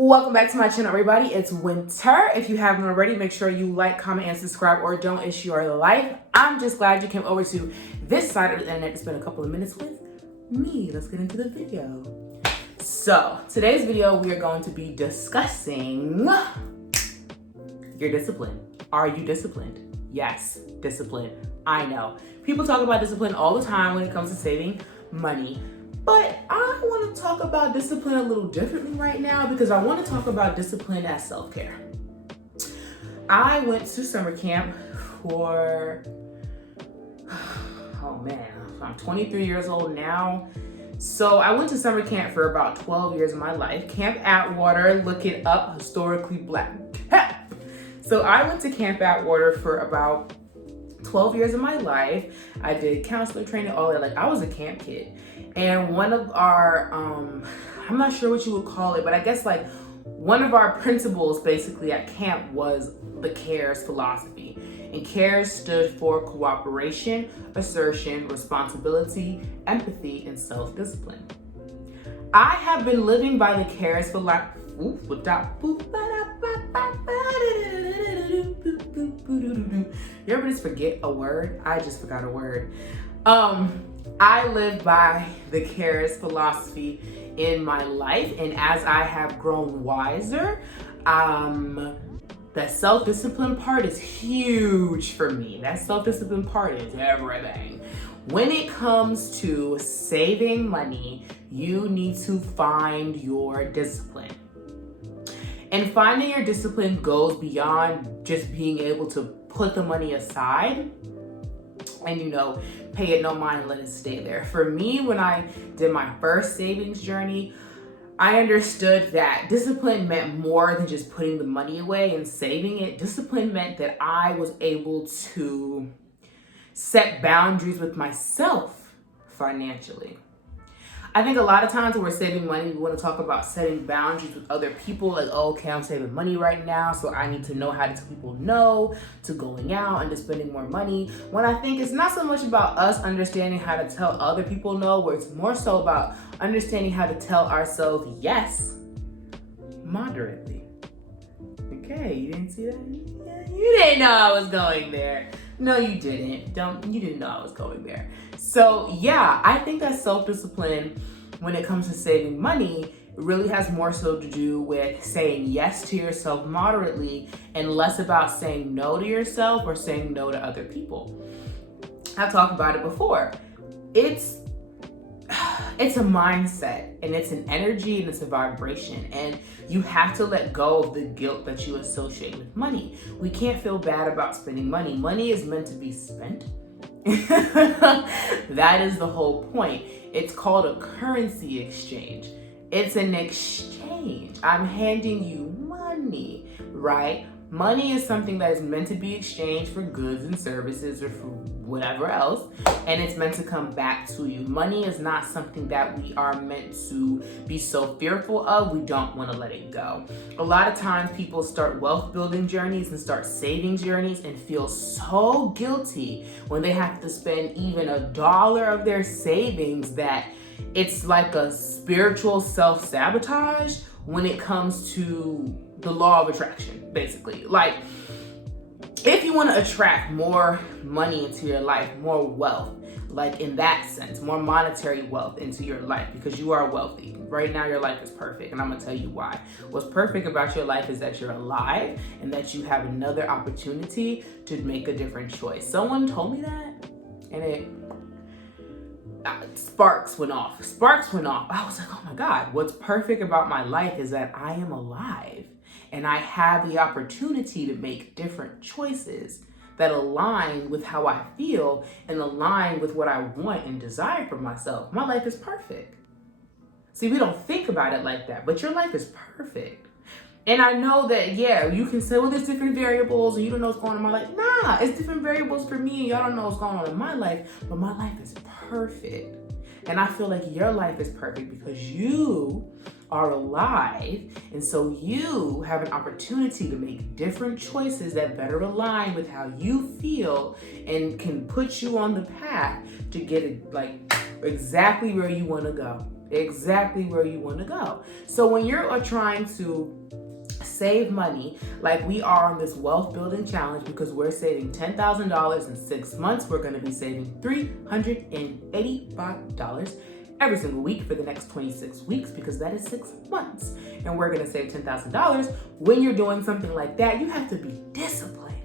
Welcome back to my channel, everybody. It's Winter. If you haven't already, make sure you like, comment, and subscribe, or don't issue your life. I'm just glad you came over to this side of the internet to spend a couple of minutes with me. Let's get into the video. So, today's video, we are going to be discussing your discipline. Are you disciplined? Yes, discipline. I know. People talk about discipline all the time when it comes to saving money. But I want to talk about discipline a little differently right now because I want to talk about discipline as self-care. I went to summer camp for, oh man, I'm 23 years old now. So I went to summer camp for about 12 years of my life. Camp Atwater, look it up, historically black cap. So I went to Camp Atwater for about 12 years of my life. I did counselor training, all that. Like, I was a camp kid. And one of our, I'm not sure what you would call it, but I guess like one of our principles basically at camp was the CARES philosophy. And CARES stood for cooperation, assertion, responsibility, empathy, and self-discipline. I have been living by the CARES philosophy. You ever just forget a word? I just forgot a word. I live by the CARES philosophy in my life, and as I have grown wiser, the self-discipline part is huge for me. That self-discipline part is everything. When it comes to saving money, you need to find your discipline. And finding your discipline goes beyond just being able to put the money aside and, pay it no mind and let it stay there. For me, when I did my first savings journey, I understood that discipline meant more than just putting the money away and saving it. Discipline meant that I was able to set boundaries with myself financially. I think a lot of times when we're saving money, we want to talk about setting boundaries with other people. Like, oh, okay, I'm saving money right now, so I need to know how to tell people no to going out and to spending more money. When I think it's not so much about us understanding how to tell other people no, where it's more so about understanding how to tell ourselves yes moderately. Okay, you didn't see that? Yeah, you didn't know I was going there. No, you didn't. You didn't know I was going there. So yeah, I think that self-discipline when it comes to saving money really has more so to do with saying yes to yourself moderately and less about saying no to yourself or saying no to other people. I've talked about it before. It's a mindset, and it's an energy, and it's a vibration, and you have to let go of the guilt that you associate with money. We can't feel bad about spending money. Money is meant to be spent. That is the whole point. It's called a currency exchange. It's an exchange. I'm handing you money, right? Money is something that is meant to be exchanged for goods and services or for whatever else, and it's meant to come back to you. Money is not something that we are meant to be so fearful of, we don't want to let it go. A lot of times people start wealth building journeys and start savings journeys and feel so guilty when they have to spend even $1 of their savings that it's like a spiritual self-sabotage when it comes to the law of attraction, basically. Like, if you want to attract more money into your life, more wealth, like in that sense, more monetary wealth into your life, because you are wealthy. Right now, your life is perfect, and I'm going to tell you why. What's perfect about your life is that you're alive and that you have another opportunity to make a different choice. Someone told me that, and sparks went off. I was like, oh my God, what's perfect about my life is that I am alive. And I have the opportunity to make different choices that align with how I feel and align with what I want and desire for myself. My life is perfect. See, we don't think about it like that, but your life is perfect. And I know that, yeah, you can say, well, there's different variables and you don't know what's going on in my life. Nah, it's different variables for me and y'all don't know what's going on in my life, but my life is perfect. And I feel like your life is perfect because you are alive, and so you have an opportunity to make different choices that better align with how you feel and can put you on the path to get it like exactly where you want to go. exactly where you want to go. So when you're trying to save money, like we are on this wealth building challenge, because we're saving $10,000 in 6 months, we're going to be saving $385 every single week for the next 26 weeks, because that is 6 months. And we're going to save $10,000. When you're doing something like that, you have to be disciplined.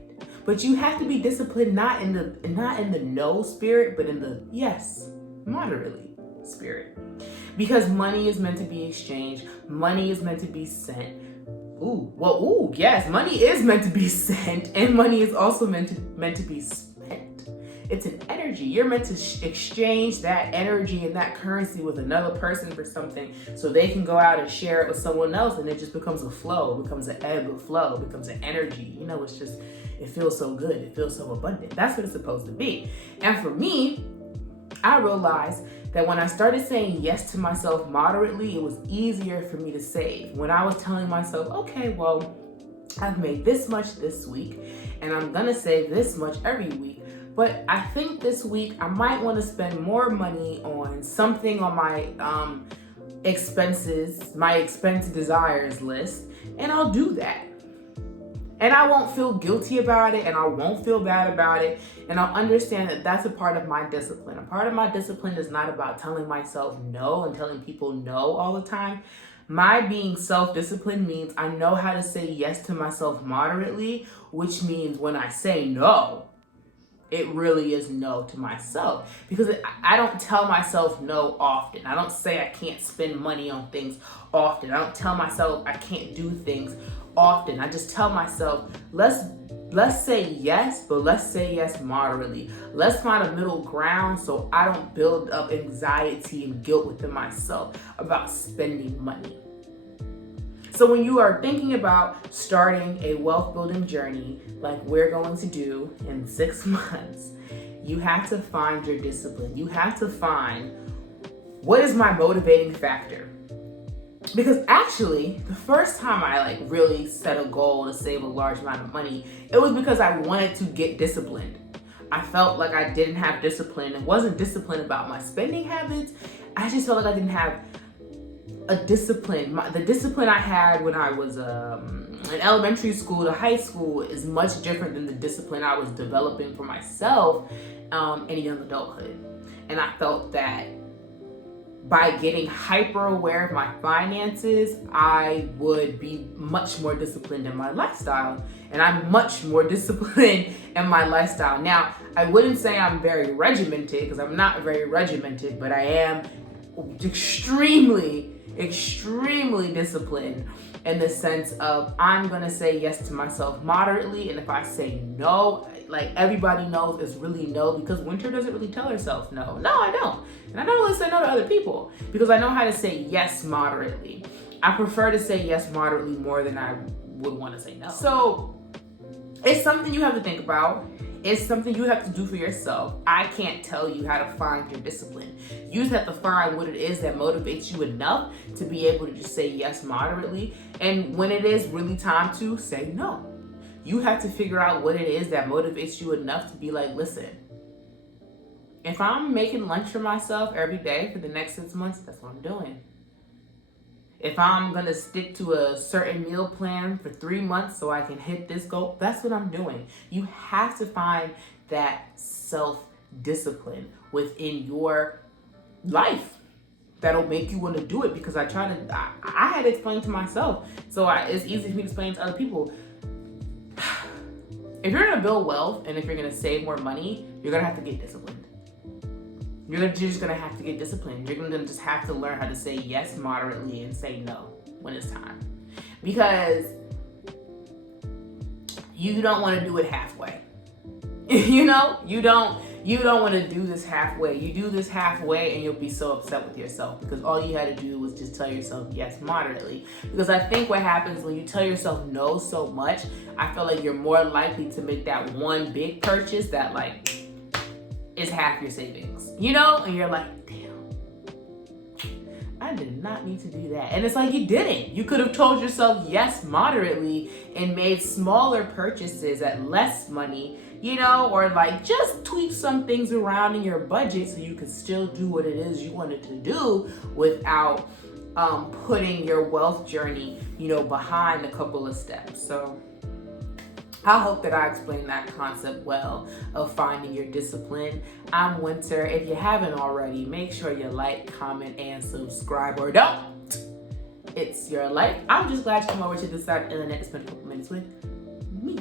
But you have to be disciplined not in the no spirit, but in the yes, moderately spirit. Because money is meant to be exchanged. Money is meant to be sent. Yes, money is meant to be sent, and money is also meant to be spent. It's an energy. You're meant to exchange that energy and that currency with another person for something, so they can go out and share it with someone else, and it just becomes a flow. It becomes an ebb of flow. It becomes an energy. It feels so good. It feels so abundant. That's what it's supposed to be. And for me, I realized that when I started saying yes to myself moderately, it was easier for me to save. When I was telling myself, okay, well, I've made this much this week, and I'm gonna save this much every week, but I think this week I might want to spend more money on something on my expense desires list, and I'll do that. And I won't feel guilty about it, and I won't feel bad about it, and I'll understand that that's a part of my discipline. A part of my discipline is not about telling myself no and telling people no all the time. My being self-disciplined means I know how to say yes to myself moderately, which means when I say no, it really is no to myself, because I don't tell myself no often. I don't say I can't spend money on things often. I don't tell myself I can't do things often. I just tell myself, let's say yes, but let's say yes moderately. Let's find a middle ground so I don't build up anxiety and guilt within myself about spending money. So when you are thinking about starting a wealth building journey like we're going to do in 6 months, you have to find your discipline. You have to find, what is my motivating factor? Because actually, the first time I really set a goal to save a large amount of money, it was because I wanted to get disciplined. I felt like I didn't have discipline and wasn't disciplined about my spending habits. I just felt like I didn't have a discipline. The discipline I had when I was in elementary school to high school is much different than the discipline I was developing for myself in young adulthood. And I felt that by getting hyper aware of my finances, I would be much more disciplined in my lifestyle. And I'm much more disciplined in my lifestyle. Now, I wouldn't say I'm very regimented, because I'm not very regimented, but I am extremely disciplined in the sense of I'm gonna say yes to myself moderately, and if I say no, like everybody knows it's really no, because Winter doesn't really tell herself no. No, I don't. And I don't really say no to other people because I know how to say yes moderately. I prefer to say yes moderately more than I would want to say no. So it's something you have to think about. It's something you have to do for yourself. I can't tell you how to find your discipline. You just have to find what it is that motivates you enough to be able to just say yes moderately. And when it is really time to say no, you have to figure out what it is that motivates you enough to be like, listen, if I'm making lunch for myself every day for the next 6 months, that's what I'm doing. If I'm gonna stick to a certain meal plan for 3 months so I can hit this goal, that's what I'm doing. You have to find that self-discipline within your life that'll make you want to do it, because I had to explain to myself. So it's easy for me to explain to other people. If you're gonna build wealth and if you're gonna save more money, you're gonna have to get disciplined. You're just gonna have to get disciplined. You're gonna just have to learn how to say yes moderately and say no when it's time. Because you don't want to do it halfway. You don't want to do this halfway. You do this halfway and you'll be so upset with yourself because all you had to do was just tell yourself yes moderately. Because I think what happens when you tell yourself no so much, I feel like you're more likely to make that one big purchase that is half your savings, and you're like, damn, I did not need to do that. And it's like, you didn't. You could have told yourself yes moderately and made smaller purchases at less money or like just tweak some things around in your budget so you can still do what it is you wanted to do without putting your wealth journey, behind a couple of steps. So I hope that I explained that concept well of finding your discipline. I'm Winter. If you haven't already, make sure you like, comment, and subscribe, or don't. It's your life. I'm just glad you come over to this side of the internet to spend a couple minutes with me.